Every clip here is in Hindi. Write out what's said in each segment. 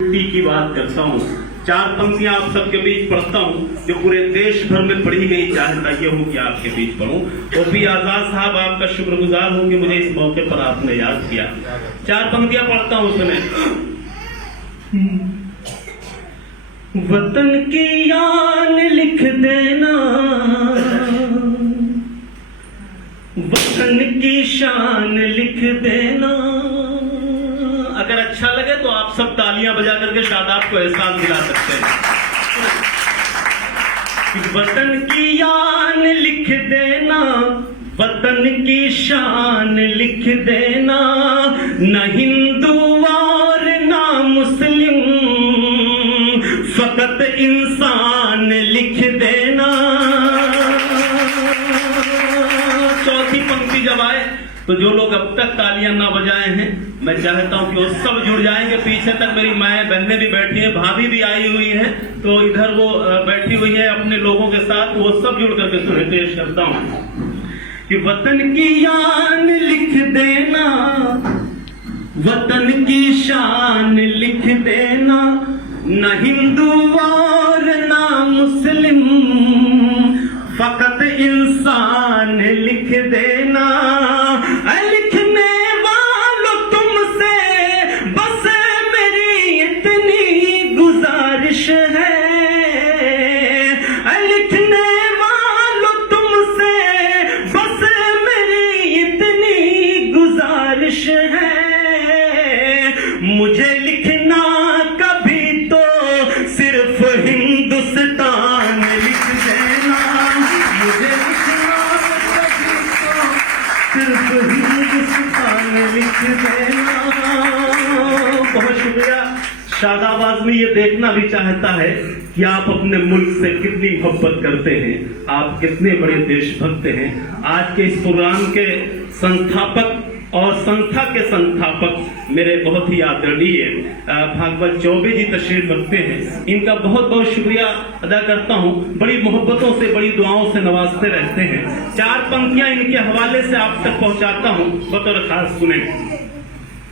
की बात करता हूँ। चार पंक्तियां आप सबके बीच पढ़ता हूँ जो पूरे देश भर में पढ़ी गई, चाहता ये हूँ कि आपके बीच पढ़ूं। ओपी आजाद साहब, आपका शुक्रगुजार हूँ कि मुझे इस मौके पर आपने याद किया। चार पंक्तियां पढ़ता हूँ उसमें। वतन की यान लिख देना, वतन की शान लिख देना। अगर अच्छा लगे तो आप सब तालियां बजा करके शादाब को एहसास दिला सकते हैं। वतन की यान लिख देना, वतन की शान लिख देना। न हिंदू और ना मुस्लिम, फकत इंसान लिख देना। चौथी पंक्ति जब आए तो जो लोग अब तक तालियां ना बजाए हैं, मैं चाहता हूं कि वो सब जुड़ जाएंगे। पीछे तक मेरी माएं बहनें भी बैठी हैं, भाभी भी आई हुई है, तो इधर वो बैठी हुई है अपने लोगों के साथ, वो सब जुड़ करके सुने। पेश करता हूं कि वतन की यान लिख देना, वतन की शान लिख देना। न हिंदू और ना मुस्लिम, फकत इंसान लिख देना। लिखने वालों तुमसे बस मेरी इतनी गुजारिश है। लिखने वालों तुमसे बस मेरी इतनी गुजारिश है। मुझे लिखना कभी तो सिर्फ हिंदुस्तान लिख देना। मुझे लिखना कभी तो सिर्फ हिंदुस्तान लिख देना। बहुत शुक्रिया। शादाब आज़मी ये देखना भी चाहता है कि आप अपने मुल्क से कितनी मोहब्बत करते हैं, आप कितने बड़े देशभक्त हैं। आज के इस प्रोग्राम के संस्थापक और संस्था के संस्थापक मेरे बहुत ही आदरणीय भागवत चौबे जी तशरीफ रखते हैं। इनका बहुत बहुत शुक्रिया अदा करता हूं। बड़ी मोहब्बतों से, बड़ी दुआओं से नवाजते रहते हैं। चार पंक्तियां इनके हवाले से आप तक पहुंचाता हूं, बतौर खास सुने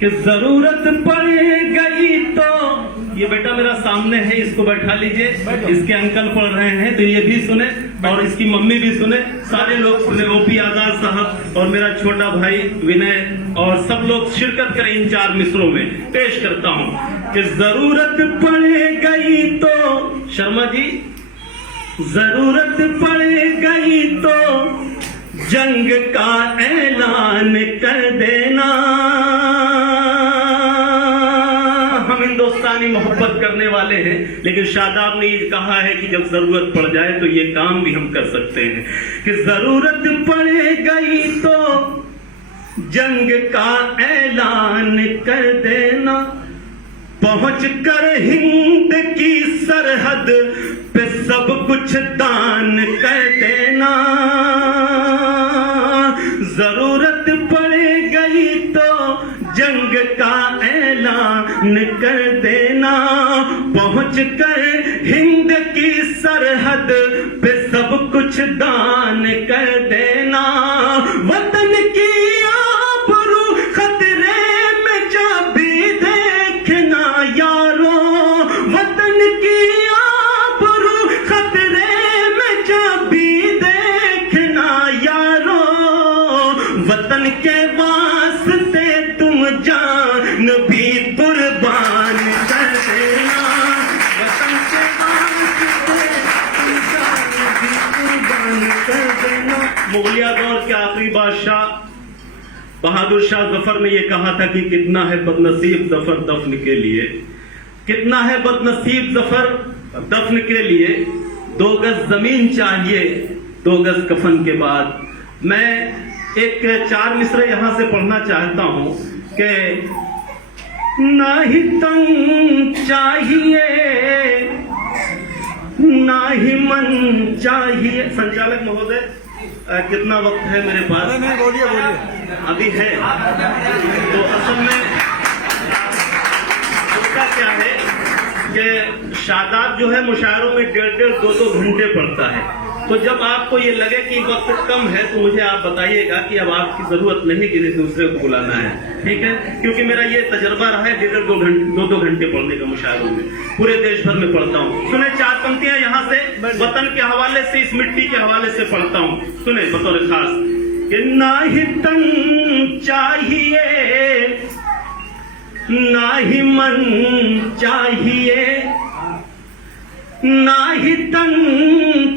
कि जरूरत पड़ गई तो, ये बेटा मेरा सामने है, इसको बैठा लीजिए, इसके अंकल पढ़ रहे हैं तो ये भी सुने और इसकी मम्मी भी सुने, सारे लोग सुने। ओपी आजाद साहब और मेरा छोटा भाई विनय और सब लोग शिरकत करें इन चार मिसरों में। पेश करता हूं कि जरूरत पड़ गई तो, शर्मा जी, जरूरत पड़ गई तो जंग का ऐलान कर देना। हम हिंदुस्तानी मोहब्बत करने वाले हैं, लेकिन शादाब ने ये कहा है कि जब जरूरत पड़ जाए तो ये काम भी हम कर सकते हैं। कि जरूरत पड़ गई तो जंग का ऐलान कर देना। पहुंच कर हिंद की सरहद पे सब कुछ दान कर देना। जरूरत पड़ गई तो जंग का ऐलान कर देना। पहुंच कर हिंद की सरहद पे सब कुछ दान कर देना। वतन की आबरू खतरे में जब भी देखना यारो, वतन की आबरू खतरे में जब भी देखना यारो। वतन के वास्ते तुम जान भी कुर्बान कर देना। वतन के वास्ते तुम जान भी कुर्बान कर देना। मुगलिया दौर के आखिरी बादशाह बहादुर शाह जफर ने यह कहा था कि कितना है बदनसीब जफर दफन के लिए, कितना है बदनसीब जफर दफन के लिए। 2 गज जमीन चाहिए 2 गज कफन के बाद। मैं एक 4 मिसरे यहां से पढ़ना चाहता हूं कि ना ही तन चाहिए ना ही मन चाहिए। संचालक महोदय, कितना वक्त है मेरे पास? नहीं, बोलिए। अभी है तो असल में उसका क्या है कि शादाब जो है मुशायरों में 1.5-2 घंटे पढ़ता है। तो जब आपको ये लगे कि वक्त कम है तो मुझे आप बताइएगा कि अब आपकी जरूरत नहीं कि दूसरे को बुलाना है, ठीक है? क्योंकि मेरा ये तजर्बा रहा है 1.5-2 घंटे पढ़ने का मुशायरों में, पूरे देश भर में पढ़ता हूँ। सुने 4 पंक्तियां यहाँ से वतन के हवाले से, इस मिट्टी के हवाले से पढ़ता हूँ। सुने बतौर खास कि ना ही तन चाहिए ना ही मन चाहिए, ना ही तन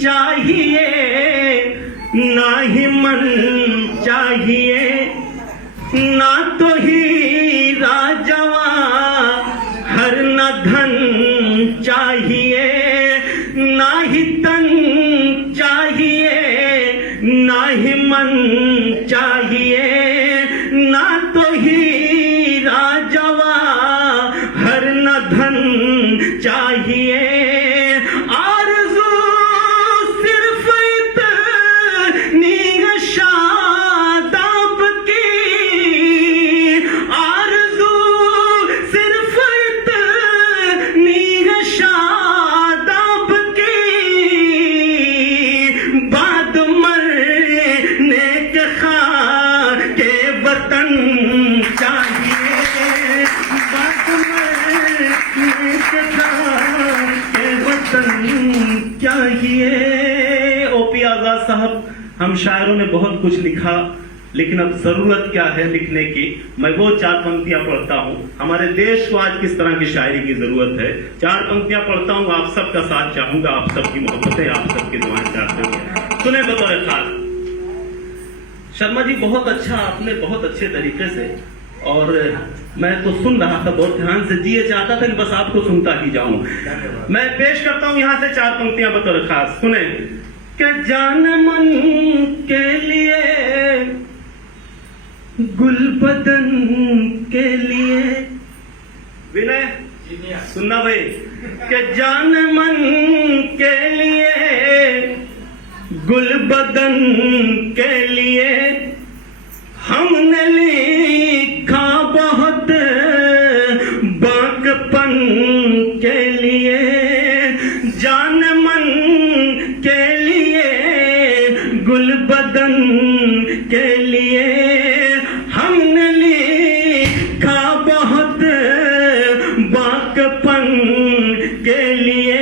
चाहिए ना ही मन चाहिए, ना तो हीरा जवाहर न धन चाहिए, ना ही तन चाहिए ना ही मन चाहिए, ना तो हीरा जवाहर न धन चाहिए। ओपी आजाद साहब, हम शायरों ने बहुत कुछ लिखा, लेकिन अब जरूरत क्या है लिखने की? मैं वो 4 पंक्तियां पढ़ता हूँ। हमारे देश को आज किस तरह की शायरी की जरूरत है, 4 पंक्तियां पढ़ता हूँ। आप सबका साथ चाहूंगा, आप सबकी मोहब्बतें, आप सबकी दुआएं चाहते हुए। सुने बतौर खास, शर्मा जी बहुत अच्छा, आपने बहुत अच्छे तरीके से, और मैं तो सुन रहा था बहुत ध्यान से, जी ये चाहता था कि बस आपको सुनता ही जाऊं। मैं पेश करता हूं यहां से 4 पंक्तियां बतौर खास। सुने कि जान मन के लिए गुल बदन के लिए, विनय सुनना भाई, कि जान मन के लिए गुल बदन के लिए हमने लिखा बहुत बाकपन के लिए, जान मन के लिए गुल बदन के लिए हमने लिखा बहुत बाकपन के लिए।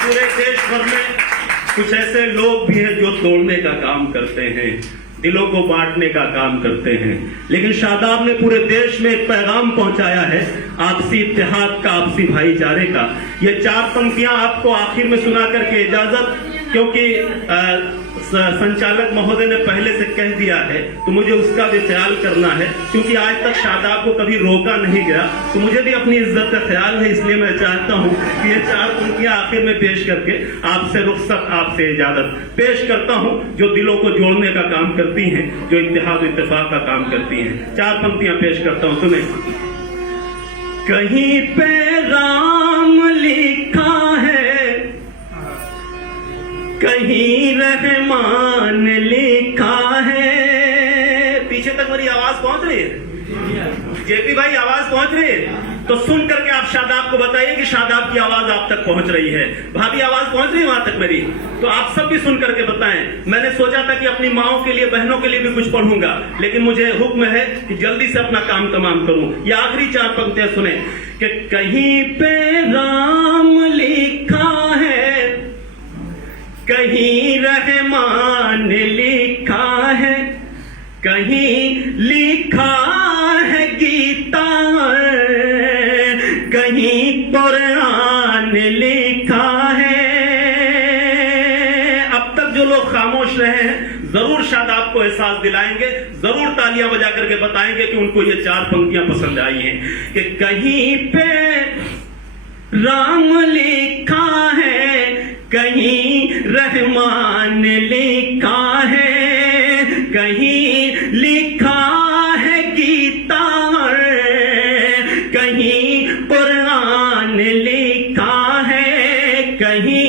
पूरे देश भर में कुछ ऐसे लोग भी हैं जो तोड़ने का काम करते हैं, दिलों को बांटने का काम करते हैं, लेकिन शादाब ने पूरे देश में एक पैगाम पहुंचाया है आपसी इत्तेहाद का, आपसी भाईचारे का। ये 4 पंक्तियां आपको आखिर में सुना करके इजाजत, क्योंकि संचालक महोदय ने पहले से कह दिया है तो मुझे उसका भी ख्याल करना है, क्योंकि आज तक शादाब को कभी रोका नहीं गया, तो मुझे भी अपनी इज्जत का ख्याल है। इसलिए मैं चाहता हूं कि ये 4 पंक्तियां आखिर में पेश करके आपसे रुखसत, आपसे इजाजत पेश करता हूं, जो दिलों को जोड़ने का काम करती हैं, जो इत्तेहाद इत्तेफाक का काम करती हैं। 4 पंक्तियां पेश करता हूं, सुने। कहीं पे राम लिखा है, कहीं रहमान लिखा है। पीछे तक मेरी आवाज पहुंच रही है? जेपी भाई आवाज पहुंच रही है? तो सुन करके आप शादाब को बताइए कि शादाब की आवाज आप तक पहुंच रही है। भाभी आवाज पहुंच रही है वहां तक मेरी? तो आप सब भी सुन करके बताएं। मैंने सोचा था कि अपनी माओं के लिए, बहनों के लिए भी कुछ पढ़ूंगा, लेकिन मुझे हुक्म है कि जल्दी से अपना काम तमाम करूं। ये आखिरी 4 पंक्तियां सुने कि कहीं पे राम लिखा है, कहीं रहमान लिखा है, कहीं लिखा है गीता, कहीं कुरान लिखा है। अब तक जो लोग खामोश रहे हैं जरूर शादाब को एहसास दिलाएंगे, जरूर तालियां बजा करके बताएंगे कि उनको ये 4 पंक्तियां पसंद आई हैं कि कहीं पे राम लिखा है, कहीं रहमान ने लिखा है, कहीं लिखा है गीता, कहीं कुरान लिखा है, कहीं